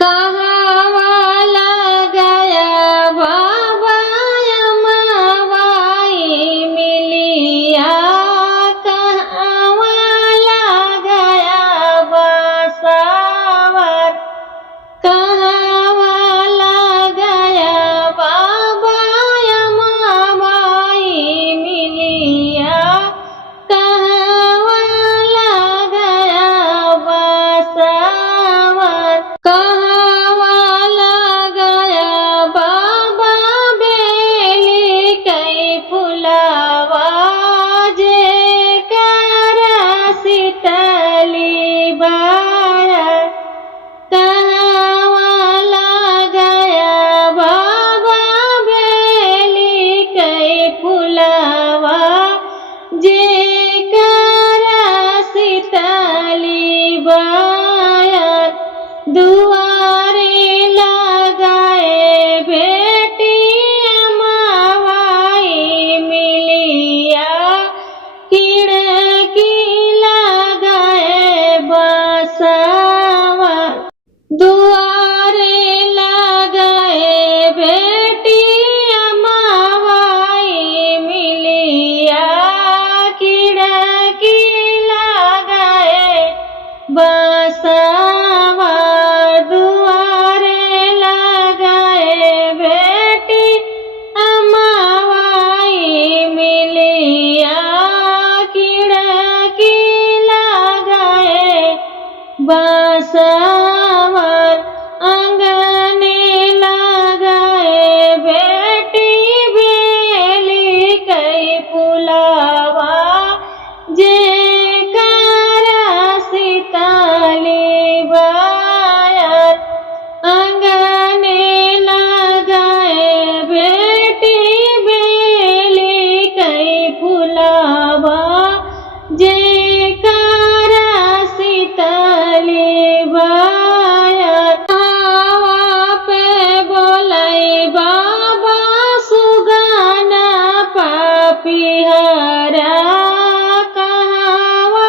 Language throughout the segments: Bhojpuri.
कहावाला गया बाबा यमावाई मिलिया कहावाला गया बसावर कहावाला गया बाबा यमावाई मिलिया कहावाला गया बसावर कहावाला गया बाबा बेली कई फुलावा जे करा सीतली बाया कहावाला गया बाबा बेली कई फुलावा जे करा सीतली बाया दुआरे लगाए बेटी अमावाई मिलिया खिड़की लगाए बसावा दुआरे लगाए बेटी अमावाई मिलिया खिड़की लगाए बसावा दुआरे लगाए बेटी अमावाई मिलिया खिड़की लगाए बसावर आंगने लगाए बेटी बेली कई फुलावा जे करा सीतली बायर आंगने लगाए बेटी बेली कई फुलावा जे करा सीतली बायर हवा पे बोलाई बाबा सुगाना पापीहरा कहावा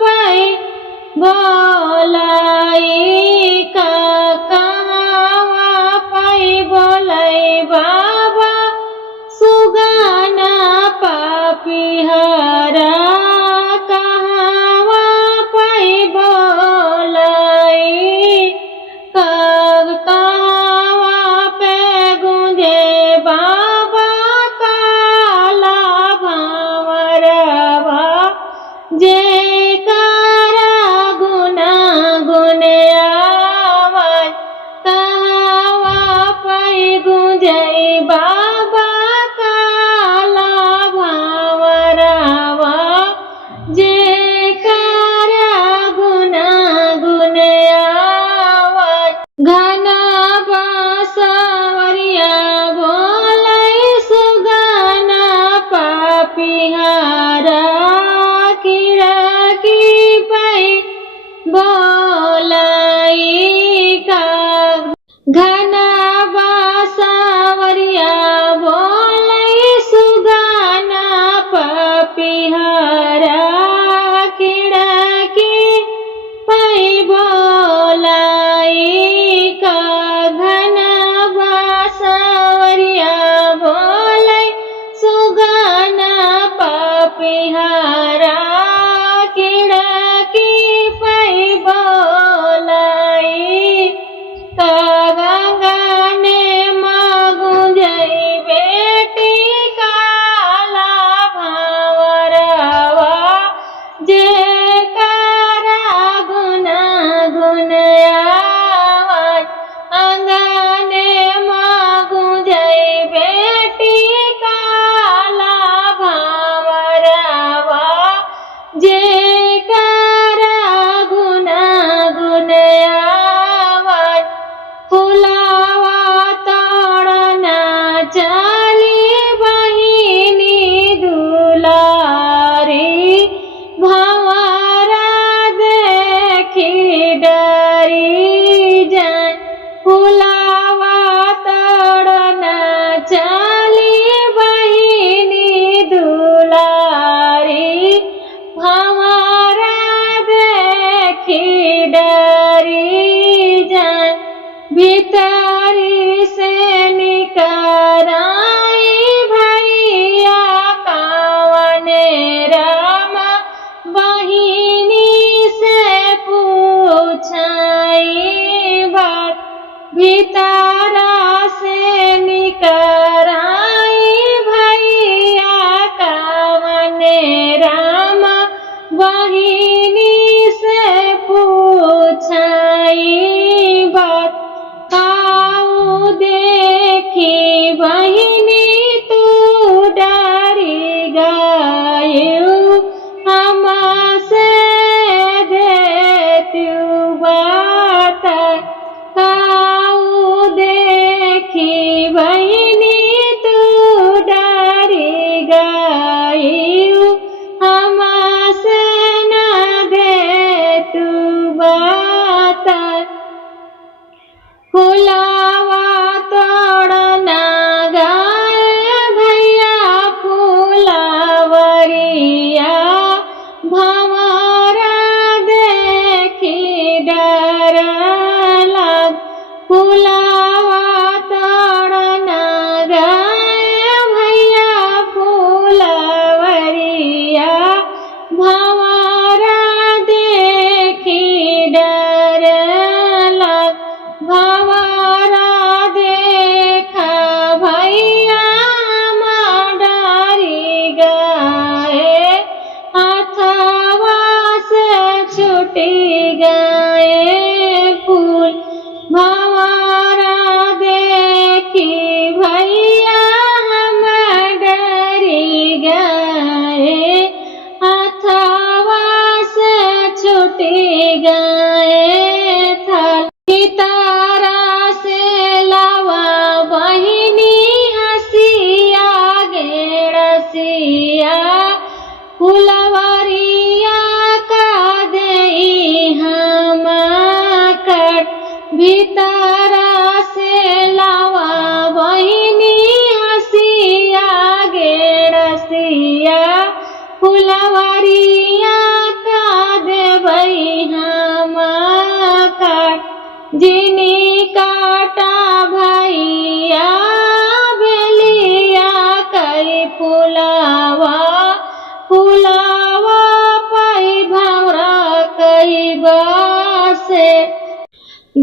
पे बोलाई का कहावा पे बोलाई बाबा सुगाना पापीहरा कहावा पे बोलाई कहावा पे गूंजे बाबा काला भावरवा जे करा गुना गुने आवाज कहावा पे गूंजे बाबा काला भावरवा जे करा गुना गुने आवाज घना बासावरिया बोलाई सुगाना पापीहारा खिड़की पे बोलाई का घना बासावरिया बोलाई सुगाना पापीहारा खिड़की पे बोलाई का घना बासावरिया बोलाई सुगाना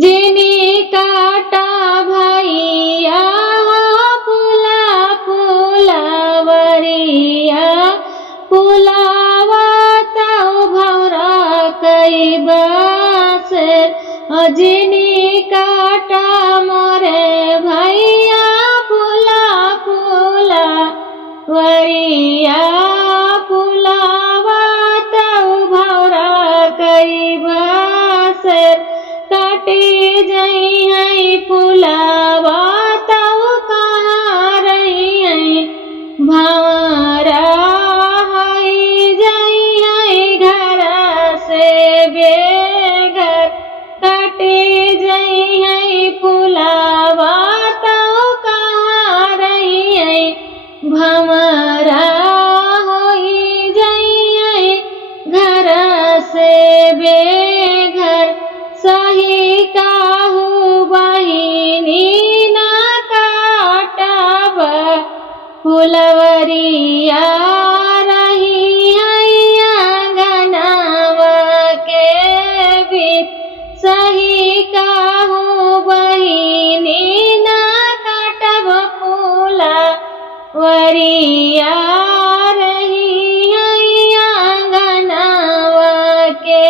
जेनी काटा भैया फुला फुलावरिया फुलावता भौरा कई बासर जेनी काटा मोरे भैया फुला फुलावरिया फुलावता भौरा कई बासर काटे जई है फुलावा तव कहाँ रही है भंवरा हई जई है घर से बेघर काटे जई है फुलावा तव कहाँ रही है भंवरा हई जई है घर से बेघर सही काहू बहिनी ना काटब फुलवरिया रही आंगनवा के बीच सही काहू बहिनी ना काटब फुलवरिया रही आंगनवा के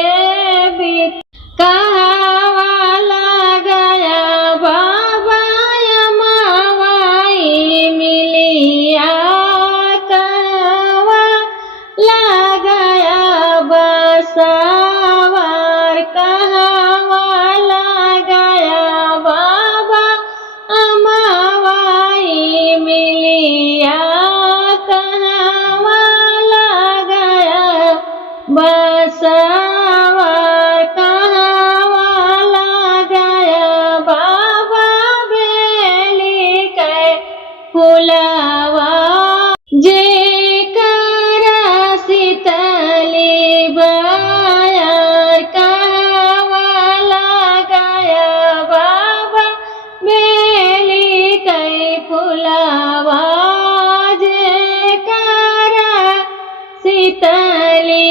बीच कहावाला गया बाबा यमावाई मिलिया कहावाला गया बसावार कहावाला गया बाबा अमावाई मिलिया कहावाला गया बसावार कहावाला गया बाबा बेली के फुलावा जेकर शीतली बयार कहावाला गया बाबा बेली के फुलावा जेकर शीतली